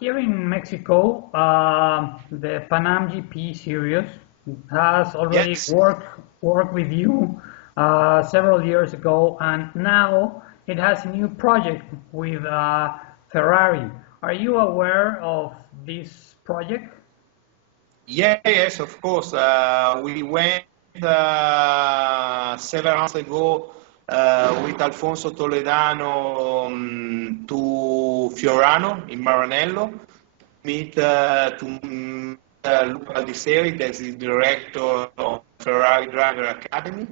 Here in Mexico, the Panam GP Series has already Yes. worked with you several years ago, and now it has a new project with Ferrari. Are you aware of this project? Yes, of course. We went several months ago with Alfonso Toledano to Fiorano in Maranello, meet Luca Baldisseri, that is director of Ferrari Driver Academy.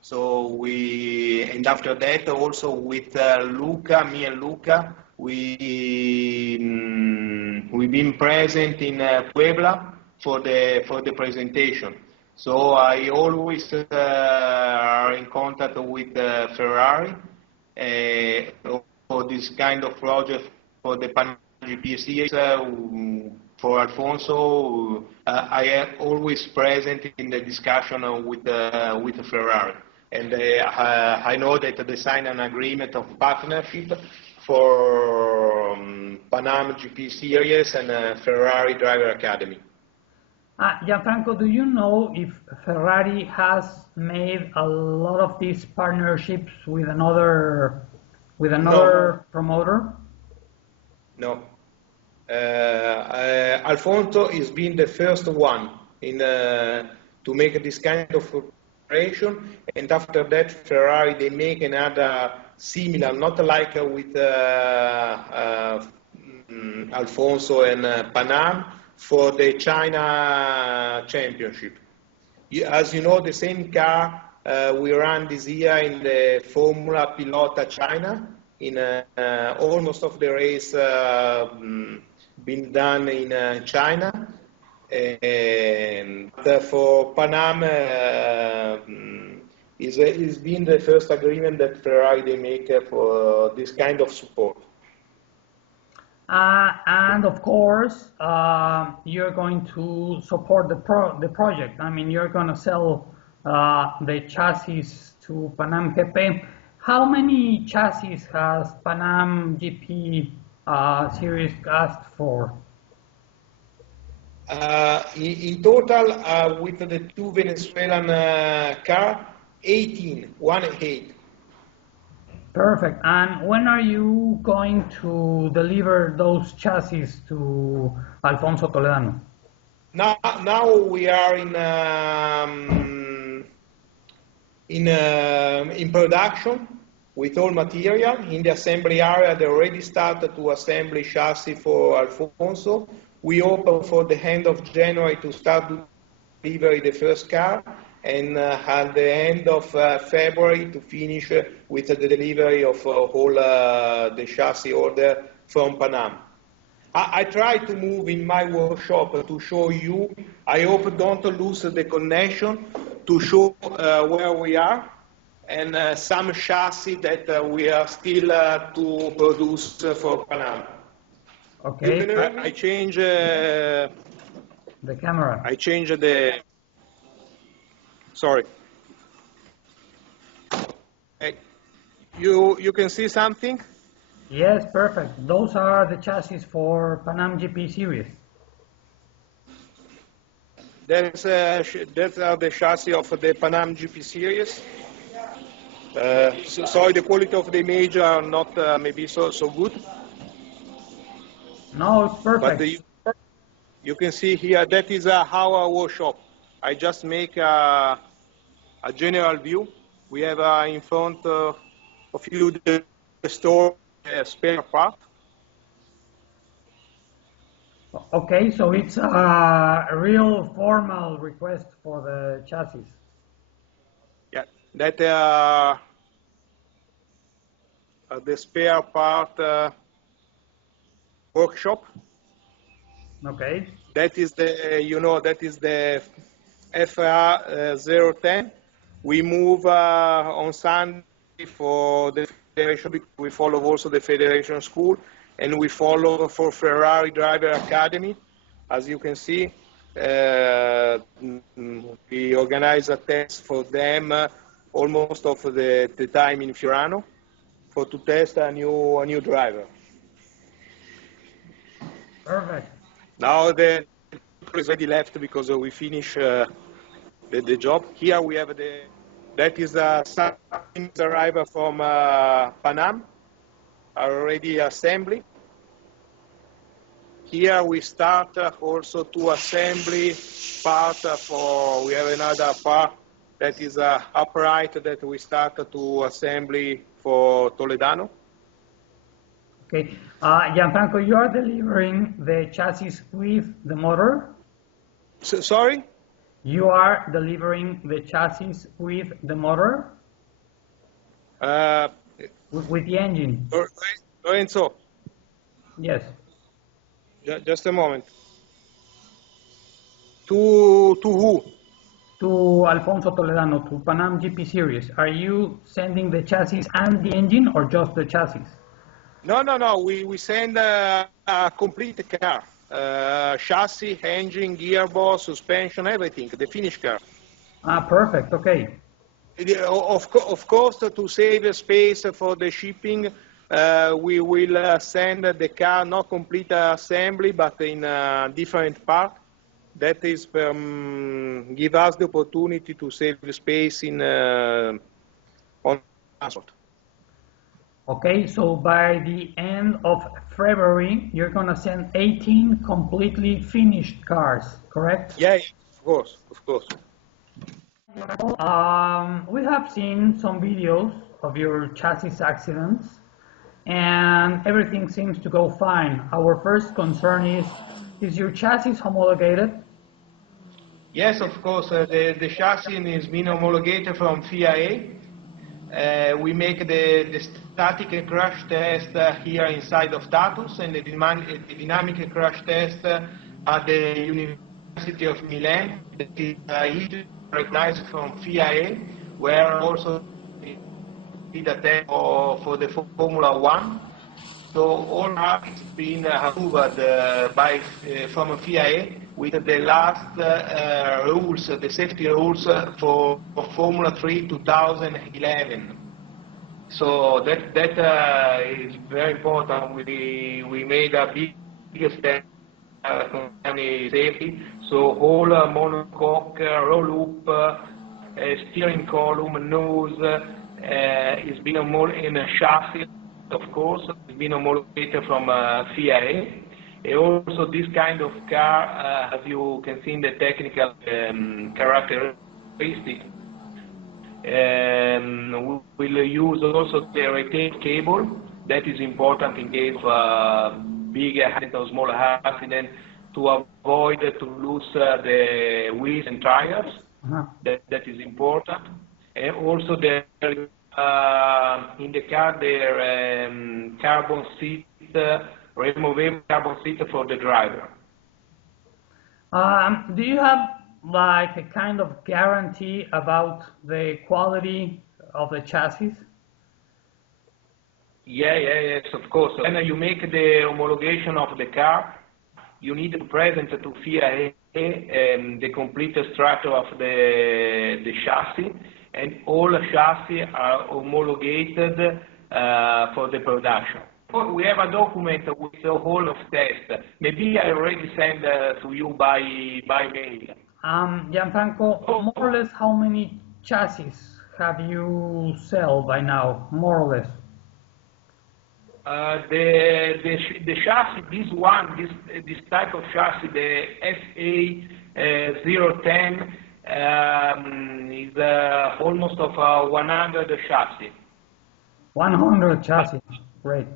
So and after that also with Luca, me and Luca, we've been present in Puebla for the presentation. So I always are in contact with Ferrari for this kind of project for the Panam GP Series. For Alfonso, I am always present in the discussion with Ferrari, and I know that they signed an agreement of partnership for Panam GP Series and Ferrari Driver Academy. Gianfranco, do you know if Ferrari has made a lot of these partnerships with another promoter? No. Alfonso has been the first one to make this kind of cooperation, and after that Ferrari they make another similar, not like with Alfonso and Panam for the China Championship. As you know, the same car we ran this year in the Formula Pilota China. In almost of the race been done in China, and for Panam it's been the first agreement that Ferrari they make for this kind of support. And of course, you're going to support the project. I mean, you're going to sell the chassis to Panam GP. How many chassis has Panam GP Series asked for? In total, with the two Venezuelan car, 18. Perfect. And when are you going to deliver those chassis to Alfonso Toledano? Now we are in production with all material. In the assembly area, they already started to assemble chassis for Alfonso. We hope for the end of January to start delivery the first car, and at the end of February to finish with the delivery of all the chassis order from Panam. I try to move in my workshop to show you. I hope don't lose the connection to show where we are, and some chassis that we are still to produce for Panam. Okay. I change the camera. I change the. Sorry. Hey, you can see something? Yes, perfect. Those are the chassis for Panam GP Series. That's are the chassis of the Panam GP Series. Sorry, the quality of the image are not maybe so good. No, it's perfect. But you can see here, that is our workshop. I just make a general view. We have in front of you the store spare part. Okay, so it's a real formal request for the chassis. Yeah, that the spare part workshop. Okay. That is the FR 010. We move on Sunday for the federation. We follow also the federation school, and we follow for Ferrari Driver Academy. As you can see, we organize a test for them almost of the time in Fiorano to test a new driver. Perfect. Now the is already left because we finish the job. Here we have that is some arrival from Panam, already assembly. Here we start also to assembly part we have another part that is upright that we start to assembly for Toledano. Okay. Gianfranco, you are delivering the chassis with the motor? Sorry? You are delivering the chassis with the motor? With the engine? Lorenzo? Yes. Just a moment. To who? To Alfonso Toledano, to Panam GP Series. Are you sending the chassis and the engine or just the chassis? No. We send a complete car. Chassis, engine, gearbox, suspension, everything. The finished car. Perfect. Okay. Of course, to save space for the shipping, we will send the car not complete assembly, but in a different part. That is give us the opportunity to save space on transport. Okay, so by the end of February, you're going to send 18 completely finished cars, correct? Yeah, of course. We have seen some videos of your chassis accidents, and everything seems to go fine. Our first concern is your chassis homologated? Yes, of course. The chassis has been homologated from FIA. We make the static crash test here inside of TATUUS and the dynamic crash test at the University of Milan. That is recognized from FIA, where also did a test for the Formula One. So all has been approved from FIA with the last rules, the safety rules for Formula 3 2011. So that is very important. We made a big step concerning safety. So all monocoque, roll loop, steering column, nose is being in a chassis. Of course, it's been homologated from FIA. And also, this kind of car, as you can see in the technical characteristics, will use also the retain cable. That is important in case of big accident or small accident to avoid to lose the wheels and tires. That is important. And also in the car, there carbon seat, removable carbon seat for the driver. Do you have like a kind of guarantee about the quality of the chassis? Yes, of course. When you make the homologation of the car, you need to present to FIA the complete structure of the chassis, and all chassis are homologated for the production. We have a document with the whole of test. Maybe I already sent to you by mail. Gianfranco, more or less how many chassis have you sold by now, more or less? The chassis, this type of chassis, the SA010, is almost of 100 chassis. 100 chassis, great.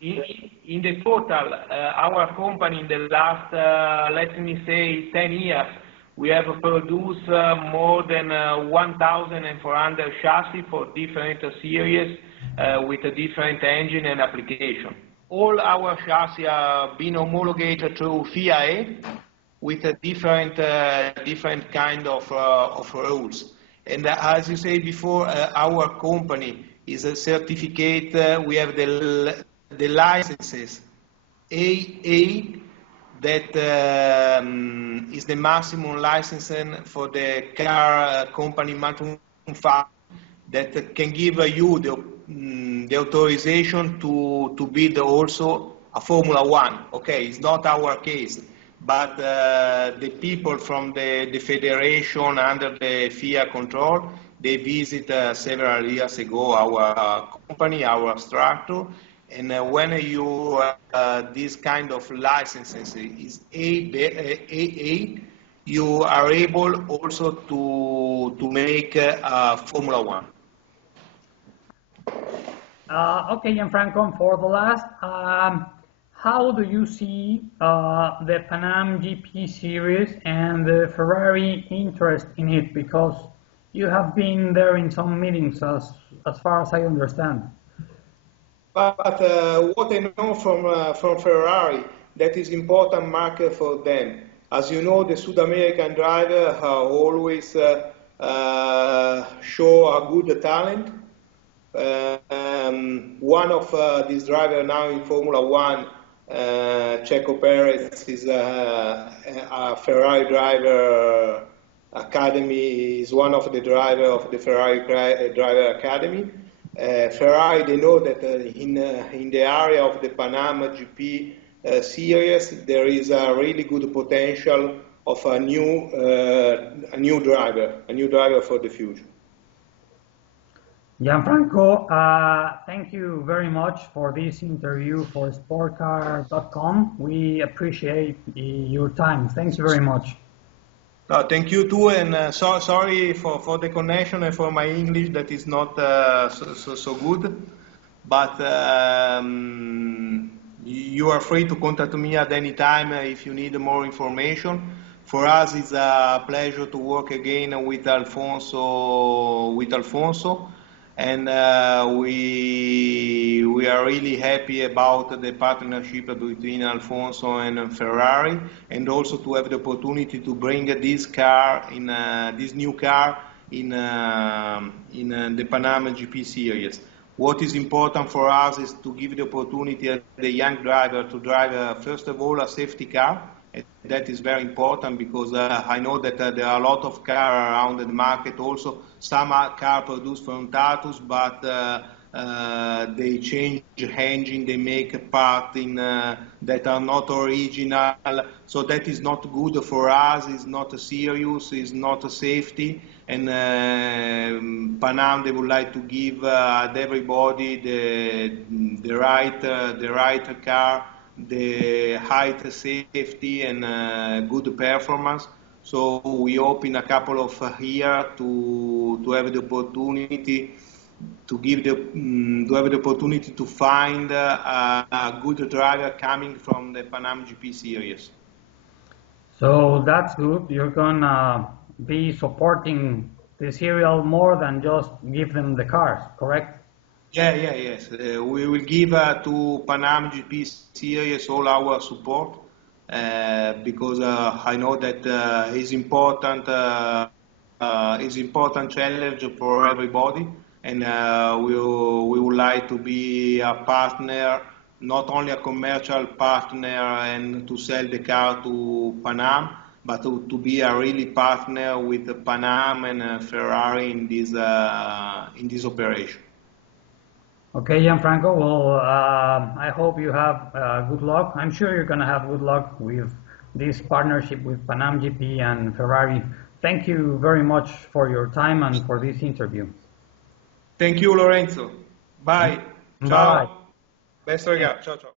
In the total, our company in the last, let me say, 10 years, we have produced more than 1,400 chassis for different series with a different engine and application. All our chassis are being homologated through FIA with a different kind of rules. And as you said before, our company is a certificate. We have the licenses AA, that is the maximum licensing for the car company manufacturer, that can give you the authorization to build also a Formula One. Okay, it's not our case, but the people from the federation under the FIA control, they visit several years ago our company, our structure, and when you this kind of licenses is AA, you are able also to make Formula One. Okay, Gianfranco, for the last, how do you see the Panam GP Series and the Ferrari interest in it? Because you have been there in some meetings, as far as I understand. But what I know from Ferrari, that is important market for them. As you know, the South American driver always show a good talent. One of these drivers now in Formula One, Checo Perez, is a Ferrari driver academy, is one of the driver of the Ferrari driver academy. Ferrari, they know that in the area of the Panam GP series, there is a really good potential of a new driver for the future. Gianfranco, thank you very much for this interview for SportCar.com. We appreciate your time. Thanks very much. Thank you too, and sorry for the connection and for my English that is not so good, but you are free to contact me at any time if you need more information. For us, it's a pleasure to work again with Alfonso, and we are really happy about the partnership between Alfonso and Ferrari, and also to have the opportunity to bring this car in this new car in the Panam GP Series. What is important for us is to give the opportunity to the young driver to drive first of all a safety car. That is very important because I know that there are a lot of cars around the market also. Some cars produced from TATUUS, but they change engine, they make parts that are not original. So that is not good for us, it's not serious, it's not safety. And Panam, they would like to give everybody the right car, the height, safety, and good performance. So we hope in a couple of years to have the opportunity to have the opportunity to find a good driver coming from the Panam GP Series. So that's good. You're gonna be supporting the serial more than just give them the cars, correct? Yes. We will give to Panam GP Series all our support because I know that it's important challenge for everybody, and we would like to be a partner, not only a commercial partner and to sell the car to Panam, but to be a really partner with Panam and Ferrari in this operation. Okay, Gianfranco, well, I hope you have good luck. I'm sure you're going to have good luck with this partnership with Panam GP and Ferrari. Thank you very much for your time and for this interview. Thank you, Lorenzo. Bye. Bye. Ciao. Best regards. Ciao, ciao.